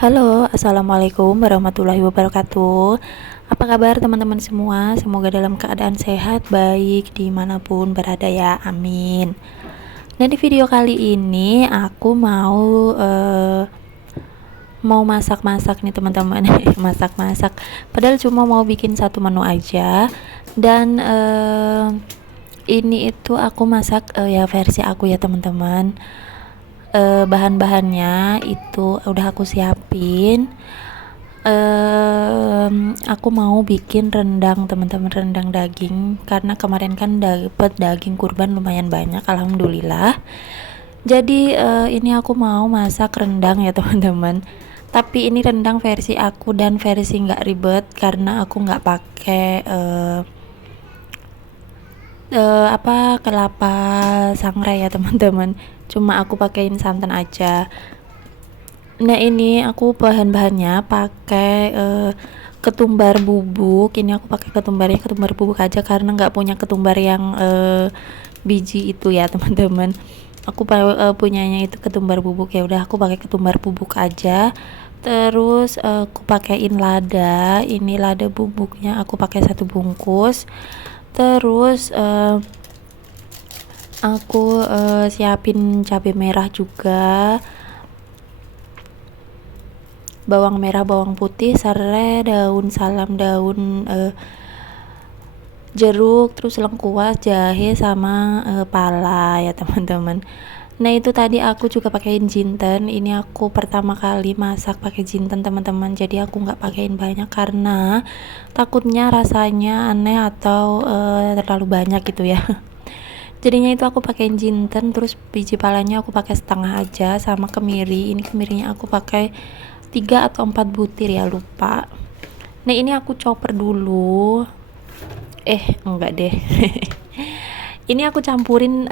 Halo, assalamualaikum warahmatullahi wabarakatuh. Apa kabar teman-teman semua? Semoga dalam keadaan sehat, baik dimanapun berada ya, amin. Nah di video kali ini aku mau masak-masak nih teman-teman. Masak-masak. Padahal cuma mau bikin satu menu aja. Dan ini itu aku masak ya versi aku ya teman-teman. Bahan-bahannya itu udah aku siapin. Aku mau bikin rendang teman-teman, rendang daging karena kemarin kan dapet daging kurban lumayan banyak, alhamdulillah. Jadi ini aku mau masak rendang ya teman-teman, tapi ini rendang versi aku dan versi nggak ribet karena aku nggak pakai kelapa sangrai ya teman-teman, cuma aku pakein santan aja. Nah ini aku bahan-bahannya pakai ketumbar bubuk. Ini aku pakai ketumbar bubuk aja karena nggak punya ketumbar yang biji itu ya teman-teman. Aku punyanya itu ketumbar bubuk, ya udah aku pakai ketumbar bubuk aja. Terus aku pakein lada. Ini lada bubuknya aku pakai 1 bungkus. Terus aku siapin cabai merah juga, bawang merah, bawang putih, serai, daun salam, daun jeruk, terus lengkuas, jahe, sama pala ya teman-teman. Nah itu tadi aku juga pakein jinten. Ini aku pertama kali masak pakai jinten teman-teman, jadi aku nggak pakein banyak karena takutnya rasanya aneh atau terlalu banyak gitu ya. Jadinya itu aku pakein jinten. Terus biji palanya aku pakai setengah aja, sama kemiri. Ini kemirinya aku pakai 3 atau 4 butir ya, lupa. Nah ini aku chopper dulu. Enggak deh. Ini aku campurin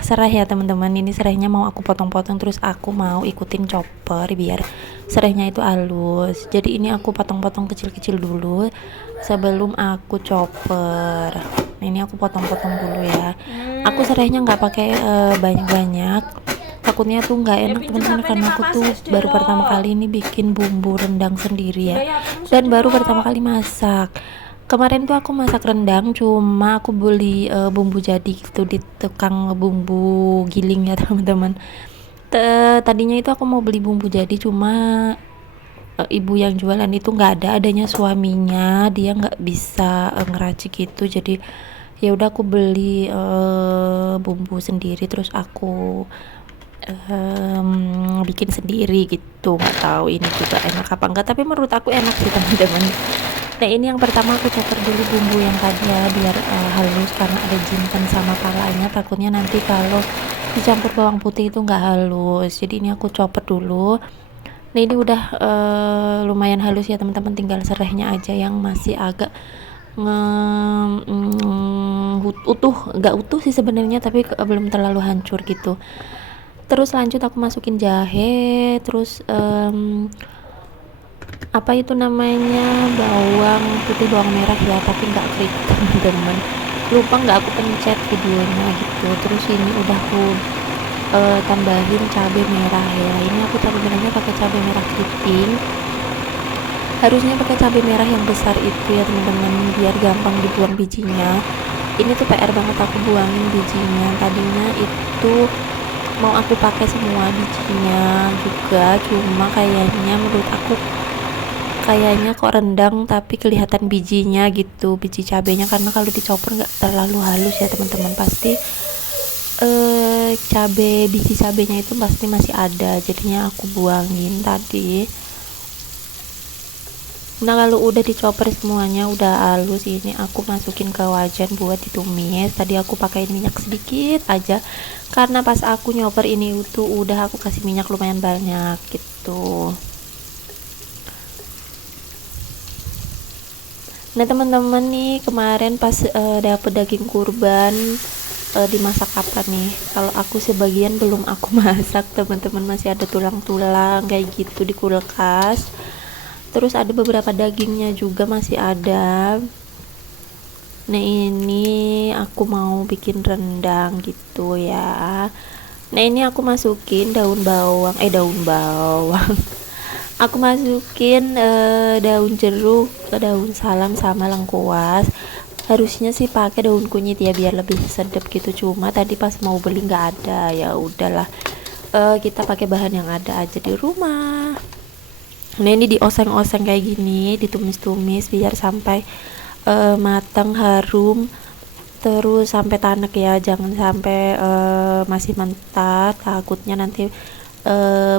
serai ya teman-teman. Ini serainya mau aku potong-potong, terus aku mau ikutin chopper biar serainya itu halus. Jadi ini aku potong-potong kecil-kecil dulu sebelum aku chopper. Nah ini aku potong-potong dulu ya. Aku serainya nggak pakai banyak-banyak, takutnya tuh nggak enak teman-teman, karena aku tuh baru pertama kali ini bikin bumbu rendang sendiri ya, dan baru pertama kali masak. Kemarin tuh aku masak rendang, cuma aku beli bumbu jadi gitu di tukang bumbu giling ya teman-teman. Tadinya itu aku mau beli bumbu jadi, cuma ibu yang jualan itu nggak ada, adanya suaminya, dia nggak bisa ngeracik gitu. Jadi ya udah aku beli bumbu sendiri, terus aku bikin sendiri gitu. Nggak tahu ini juga enak apa enggak, tapi menurut aku enak sih teman-teman. Nah ini yang pertama aku campur dulu bumbu yang tadi ya, biar halus, karena ada jinten sama palanya, takutnya nanti kalau dicampur bawang putih itu nggak halus. Jadi ini aku chopper dulu. Nah ini udah lumayan halus ya teman-teman, tinggal serainya aja yang masih agak utuh, nggak utuh sih sebenarnya, tapi belum terlalu hancur gitu. Terus lanjut aku masukin jahe, terus apa itu namanya, bawang putih, bawang merah ya, tapi nggak klik teman-teman, lupa nggak aku pencet videonya gitu. Terus ini udah aku tambahin cabai merah ya. Ini aku cabai merahnya pakai cabai merah keriting, harusnya pakai cabai merah yang besar itu ya teman-teman, biar gampang dibuang bijinya. Ini tuh PR banget aku buangin bijinya, tadinya itu mau aku pakai semua bijinya juga, cuma kayaknya menurut aku kayaknya kok rendang tapi kelihatan bijinya gitu, biji cabenya, karena kalau dicoper nggak terlalu halus ya teman-teman, pasti biji cabenya itu pasti masih ada, jadinya aku buangin tadi. Nah kalau udah dicoper semuanya udah halus, ini aku masukin ke wajan buat ditumis. Tadi aku pakai minyak sedikit aja karena pas aku nyoper ini itu udah aku kasih minyak lumayan banyak gitu. Nah teman-teman nih, kemarin pas dapet daging kurban, dimasak apa nih? Kalau aku sebagian belum aku masak teman-teman, masih ada tulang-tulang kayak gitu di kulkas. Terus ada beberapa dagingnya juga masih ada. Nah ini aku mau bikin rendang gitu ya. Nah ini aku masukin daun bawang Aku masukin daun jeruk, daun salam sama lengkuas. Harusnya sih pakai daun kunyit ya biar lebih sedap gitu, cuma tadi pas mau beli nggak ada, ya udahlah. Kita pakai bahan yang ada aja di rumah. Nah ini dioseng-oseng kayak gini, ditumis-tumis biar sampai matang harum, terus sampai tanek ya, jangan sampai masih mentah, takutnya nanti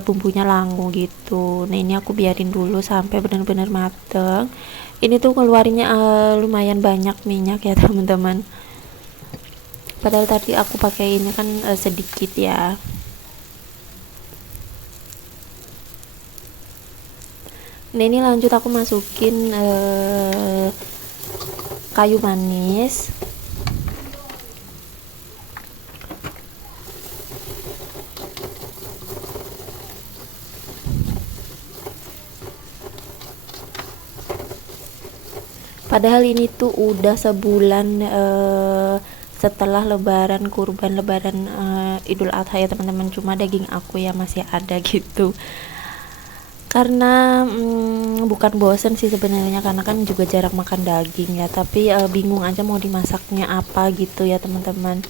bumbunya langu gitu. Nah ini aku biarin dulu sampai benar-benar mateng. Ini tuh keluarnya lumayan banyak minyak ya teman-teman, padahal tadi aku pakainya kan sedikit ya. Nah ini lanjut aku masukin kayu manis, padahal ini tuh udah sebulan setelah lebaran kurban, lebaran Idul Adha ya teman-teman, cuma daging aku ya masih ada gitu. Karena bukan bosen sih sebenarnya, karena kan juga jarang makan daging ya, tapi bingung aja mau dimasaknya apa gitu ya teman-teman.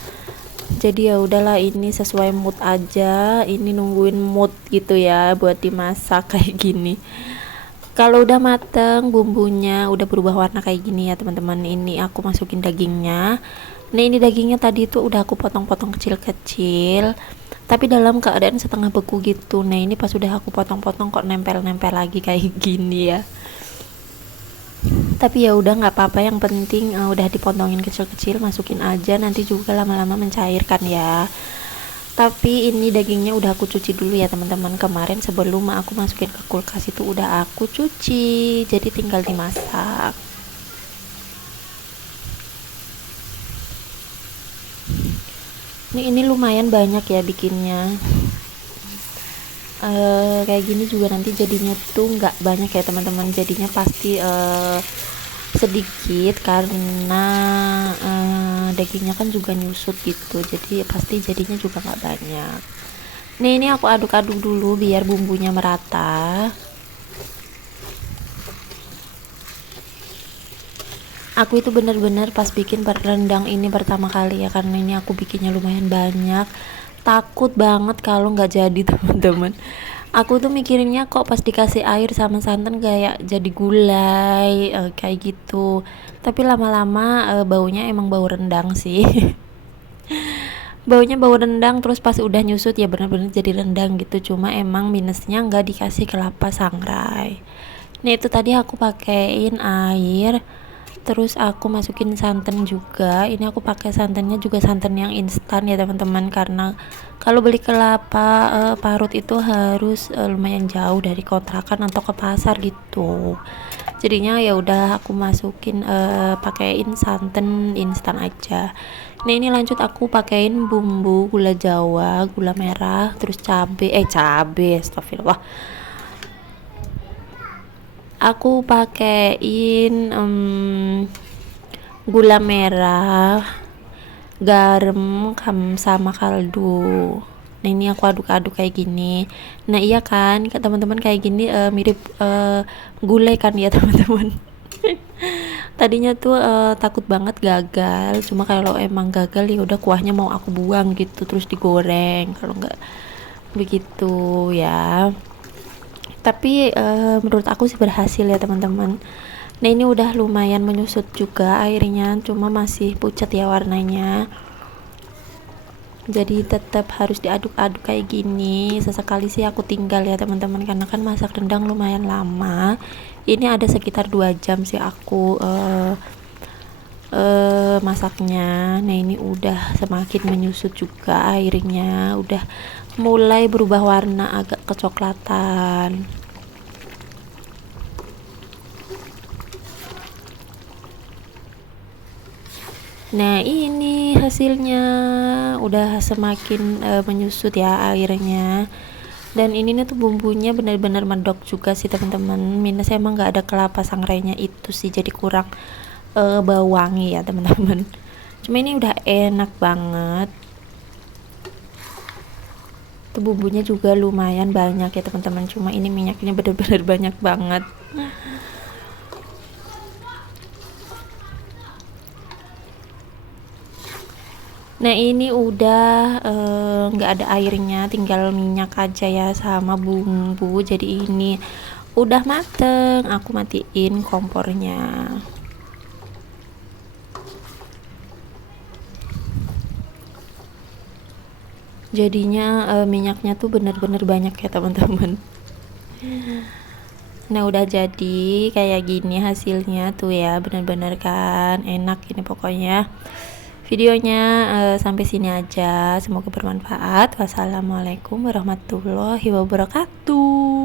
Jadi ya udahlah, ini sesuai mood aja, ini nungguin mood gitu ya buat dimasak kayak gini. Kalau udah mateng bumbunya, udah berubah warna kayak gini ya teman-teman, ini aku masukin dagingnya. Nah ini dagingnya tadi tuh udah aku potong-potong kecil-kecil, tapi dalam keadaan setengah beku gitu. Nah ini pas udah aku potong-potong kok nempel-nempel lagi kayak gini ya. Tapi ya udah nggak apa-apa, yang penting udah dipotongin kecil-kecil, masukin aja, nanti juga lama-lama mencairkan ya. Tapi ini dagingnya udah aku cuci dulu ya teman-teman, kemarin sebelum aku masukin ke kulkas itu udah aku cuci, jadi tinggal dimasak. Ini lumayan banyak ya bikinnya. Kayak gini juga nanti jadinya tuh nggak banyak ya teman-teman, jadinya pasti sedikit karena dagingnya kan juga nyusut gitu, jadi pasti jadinya juga nggak banyak. Nih ini aku aduk-aduk dulu biar bumbunya merata. Aku itu bener-bener pas bikin rendang ini pertama kali ya, karena ini aku bikinnya lumayan banyak, takut banget kalau nggak jadi teman-teman. Aku tuh mikirinnya kok pas dikasih air sama santan kayak jadi gulai kayak gitu, tapi lama-lama baunya emang bau rendang sih. Baunya bau rendang, terus pas udah nyusut ya bener-bener jadi rendang gitu, cuma emang minusnya nggak dikasih kelapa sangrai. Nah itu tadi aku pakein air, terus aku masukin santan juga. Ini aku pakai santannya juga santan yang instan ya teman-teman, karena kalau beli kelapa parut itu harus lumayan jauh dari kontrakan atau ke pasar gitu, jadinya ya udah aku masukin pakein santan instan aja. Nah ini lanjut aku pakein bumbu gula jawa, gula merah, terus cabe, astagfirullah. Aku pakein gula merah, garam, sama kaldu. Nah ini aku aduk-aduk kayak gini. Nah iya kan teman-teman, kayak gini mirip gulai kan ya teman-teman. Tadinya tuh takut banget gagal, cuma kalau emang gagal ya udah kuahnya mau aku buang gitu, terus digoreng kalau nggak begitu ya. Tapi menurut aku sih berhasil ya teman-teman. Nah ini udah lumayan menyusut juga airnya, cuma masih pucat ya warnanya, jadi tetap harus diaduk-aduk kayak gini. Sesekali sih aku tinggal ya teman-teman, karena kan masak rendang lumayan lama. Ini ada sekitar 2 jam sih aku masaknya. Nah ini udah semakin menyusut juga airnya, udah mulai berubah warna agak kecoklatan. Nah ini hasilnya udah semakin menyusut ya airnya, dan ini nih tuh bumbunya benar-benar mendok juga sih teman-teman. Minusnya emang nggak ada kelapa sangrainya itu sih, jadi kurang bau wangi ya teman-teman. Cuma ini udah enak banget. Tuh bumbunya juga lumayan banyak ya teman-teman, cuma ini minyaknya bener-bener banyak banget. Nah ini udah nggak ada airnya, tinggal minyak aja ya sama bumbu. Jadi ini udah mateng, aku matiin kompornya. Jadinya minyaknya tuh bener-bener banyak ya teman-teman. Nah udah jadi kayak gini hasilnya tuh ya, bener-bener kan enak ini pokoknya. Videonya sampai sini aja, semoga bermanfaat. Wassalamualaikum warahmatullahi wabarakatuh.